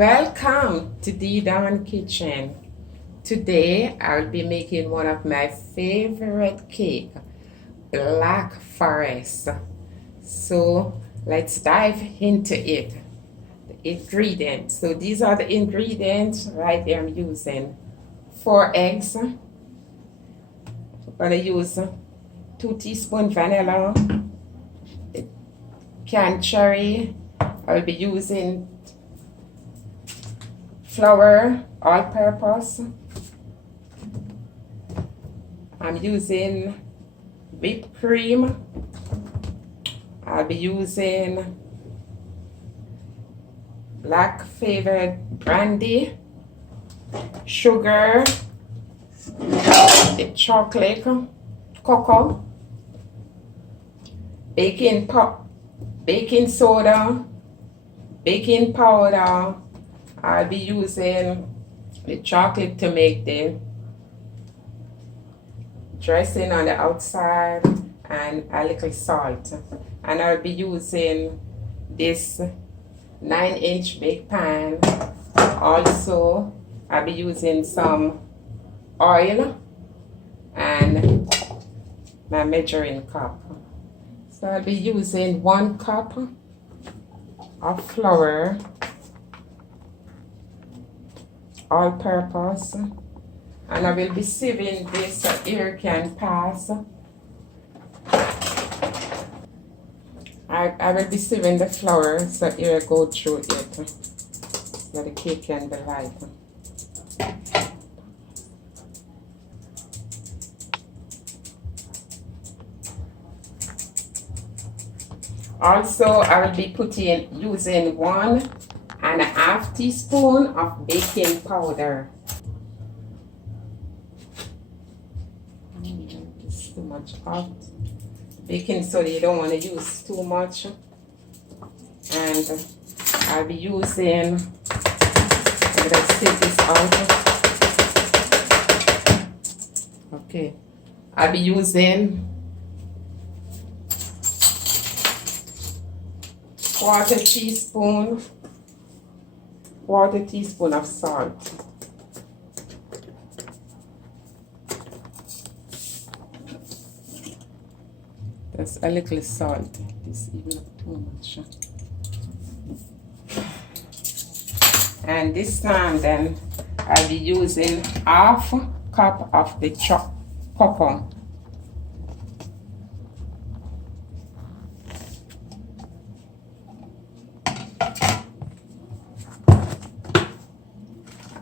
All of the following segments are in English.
Welcome to D Dawn Kitchen. Today I'll be making one of my favorite cake, Black Forest. So let's dive into it. The ingredients. So these are the ingredients right there. I'm using 4 eggs. I'm gonna use 2 teaspoons vanilla, canned cherry. I'll be using flour, all-purpose. I'm using whipped cream. I'll be using black flavored brandy, sugar, the chocolate, cocoa, baking soda, baking powder. I'll be using the chocolate to make the dressing on the outside and a little salt. And I'll be using this 9-inch bake pan. Also, I'll be using some oil and my measuring cup. So I'll be using 1 cup of flour, all-purpose, and I will be sieving this so air can pass. I will be sieving the flour so air go through it, so the cake can be light. Also, I will be using 1.5 teaspoon of baking powder. It's too much hot. Baking soda, you don't want to use too much. And I'll be using, I'm going to take this out. Okay. I'll be using quarter teaspoon of salt. That's a little salt. This even too much. And this time then I'll be using 1/2 cup of the cocoa.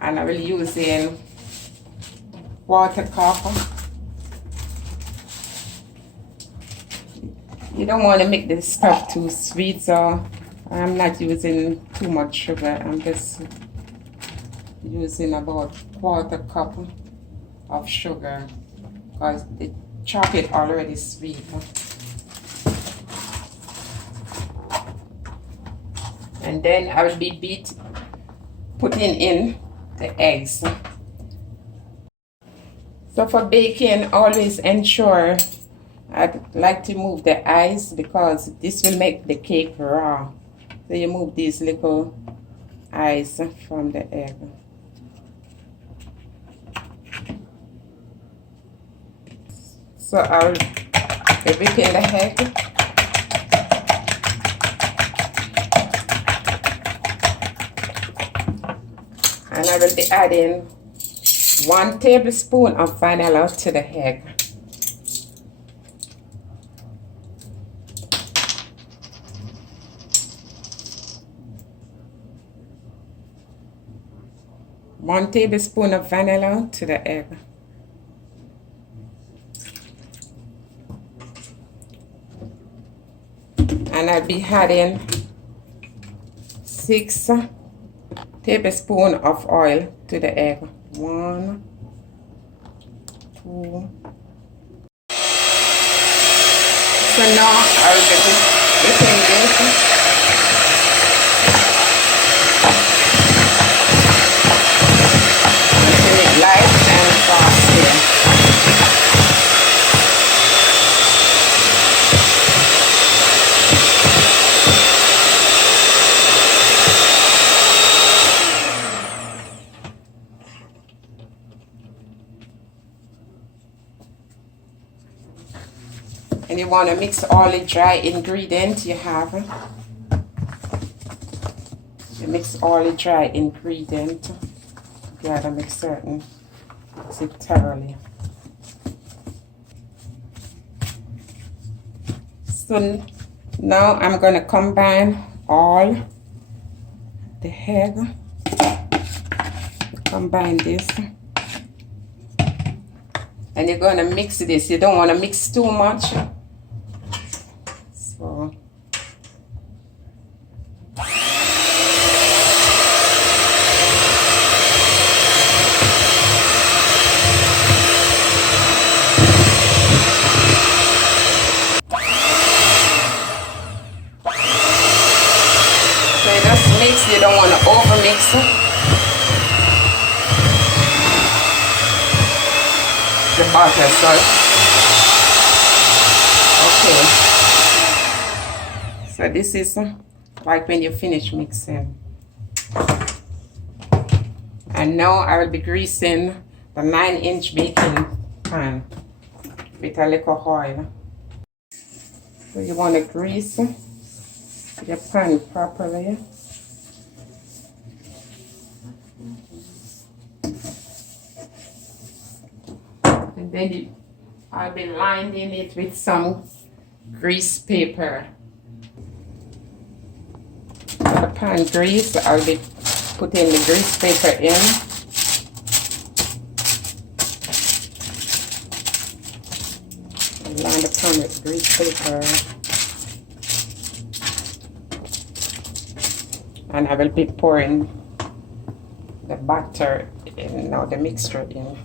And I will use in 1/4 cup. You don't want to make this stuff too sweet, so I'm not using too much sugar. I'm just using about 1/4 cup of sugar because the chocolate already sweet. And then I will be putting in the eggs. So for baking, always ensure I'd like to move the ice because this will make the cake raw. So you move these little ice from the egg. So I'll be whipping the egg. And I will be adding 1 tablespoon of vanilla to the egg. One tablespoon of vanilla to the egg. And I'll be adding 6 tablespoons of oil to the egg. 1, 2. So now I'll be whipping this. Light and soft here. When you want to mix all the dry ingredients you have, you mix all the dry ingredients. You gotta make certain mix it thoroughly. So now I'm gonna combine all the egg. Combine this. And you're gonna mix this. You don't wanna mix too much. So you just mix, you don't want to over mix it. The butter, sorry. Okay. So this is like when you finish mixing. And now I will be greasing the 9-inch baking pan with a little oil. So you want to grease your pan properly. And then I'll be lining it with some grease paper. For the pan grease, I'll be putting the grease paper in. And line the pan with grease paper. And I will be pouring the batter in, now the mixture in.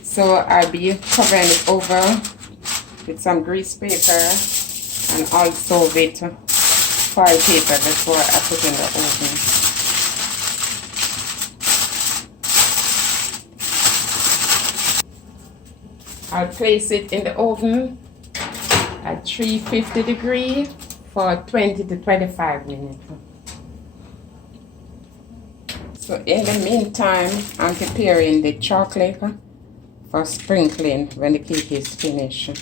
So I'll be covering it over with some grease paper and also with foil paper before I put in the oven. I'll place it in the oven at 350 degrees for 20 to 25 minutes. So in the meantime, I'm preparing the chocolate for sprinkling when the cake is finished.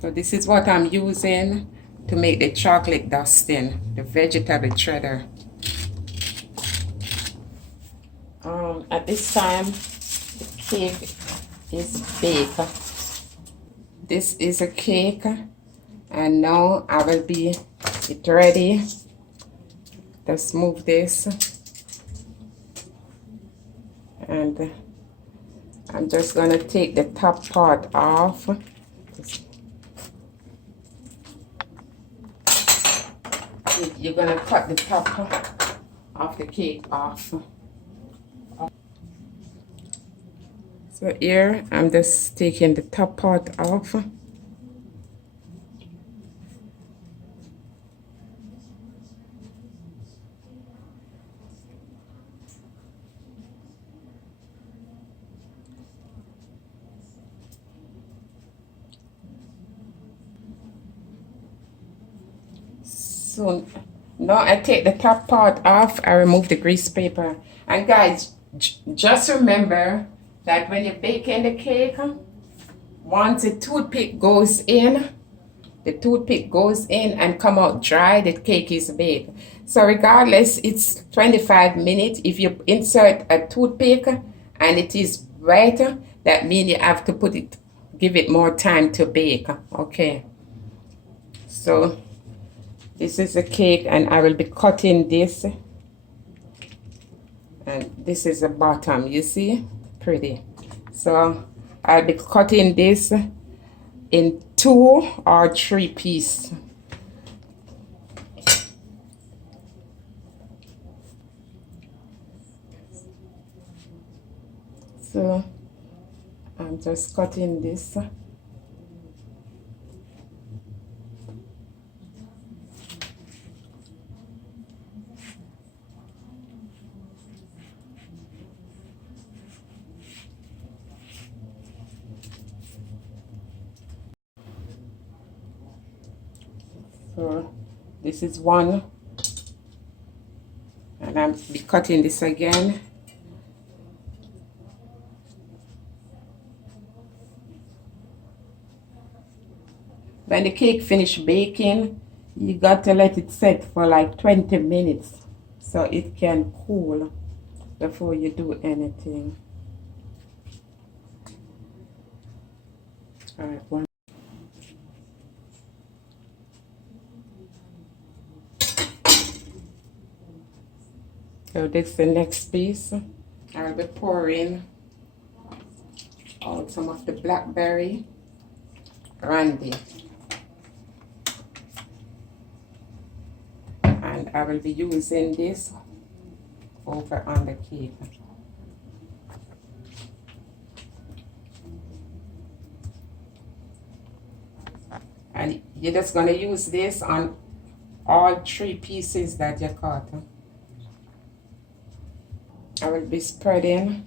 So this is what I'm using to make the chocolate dusting, the vegetable cheddar. At this time, the cake is baked. This is a cake, and now I will be it ready. Just move this, and I'm just gonna take the top part off. You're gonna cut the top of the cake off. So here I'm just taking the top part off. So now I take the top part off, I remove the grease paper. And guys, just remember that when you're baking the cake, once the toothpick goes in, and come out dry, the cake is baked. So regardless, it's 25 minutes. If you insert a toothpick and it is wet, that means you have to give it more time to bake. Okay. So this is the cake, and I will be cutting this. And this is the bottom, you see? Pretty. So I'll be cutting this in 2 or 3 pieces. So I'm just cutting this. So this is one, And I'm be cutting this again. When the cake finish baking, you got to let it set for like 20 minutes so it can cool before you do anything. All right, one. So this is the next piece. I'll be pouring out some of the blackberry brandy. And I will be using this over on the cake. And you're just going to use this on all 3 pieces that you cut. I will be spreading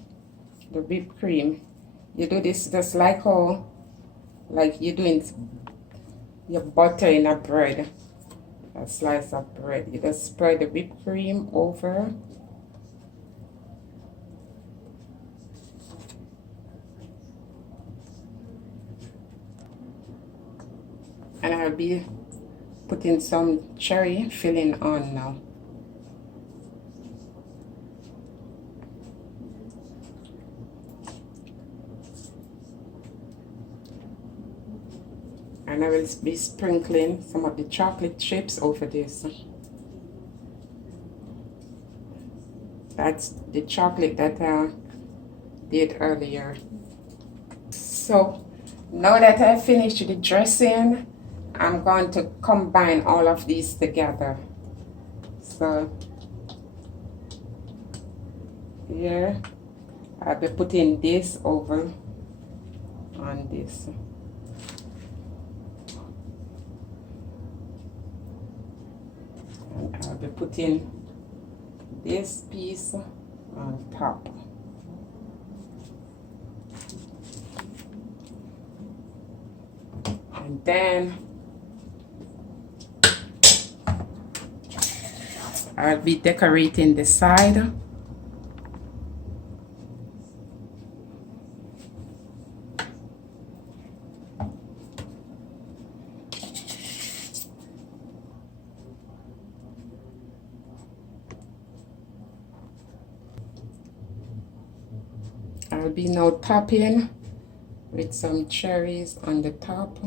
the whipped cream. You do this just like how, like you're doing your butter in a bread, a slice of bread. You just spread the whipped cream over. And I'll be putting some cherry filling on now. And I will be sprinkling some of the chocolate chips over this. That's the chocolate that I did earlier. So now that I finished the dressing, I'm going to combine all of these together. So here I'll be putting this over on this. And I'll be putting this piece on top. And then I'll be decorating the side. I'll be now topping with some cherries on the top.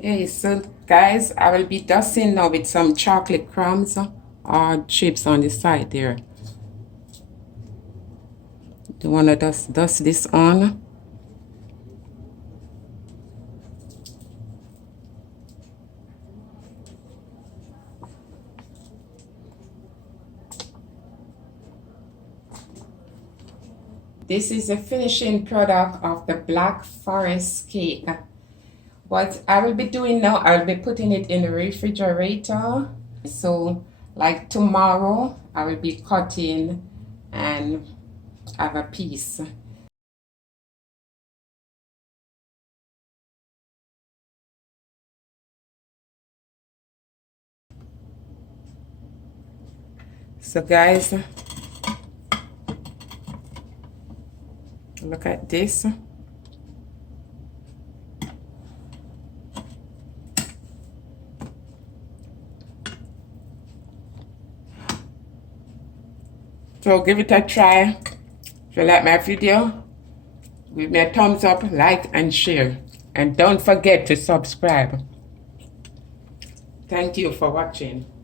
Hey, so guys, I will be dusting now with some chocolate crumbs or chips on the side there. You want to dust this on. This is the finishing product of the Black Forest cake. What I will be doing now, I'll be putting it in the refrigerator. So like tomorrow, I will be cutting and have a piece. So guys, look at this. So give it a try. If you like my video, give me a thumbs up, like and share. And don't forget to subscribe. Thank you for watching.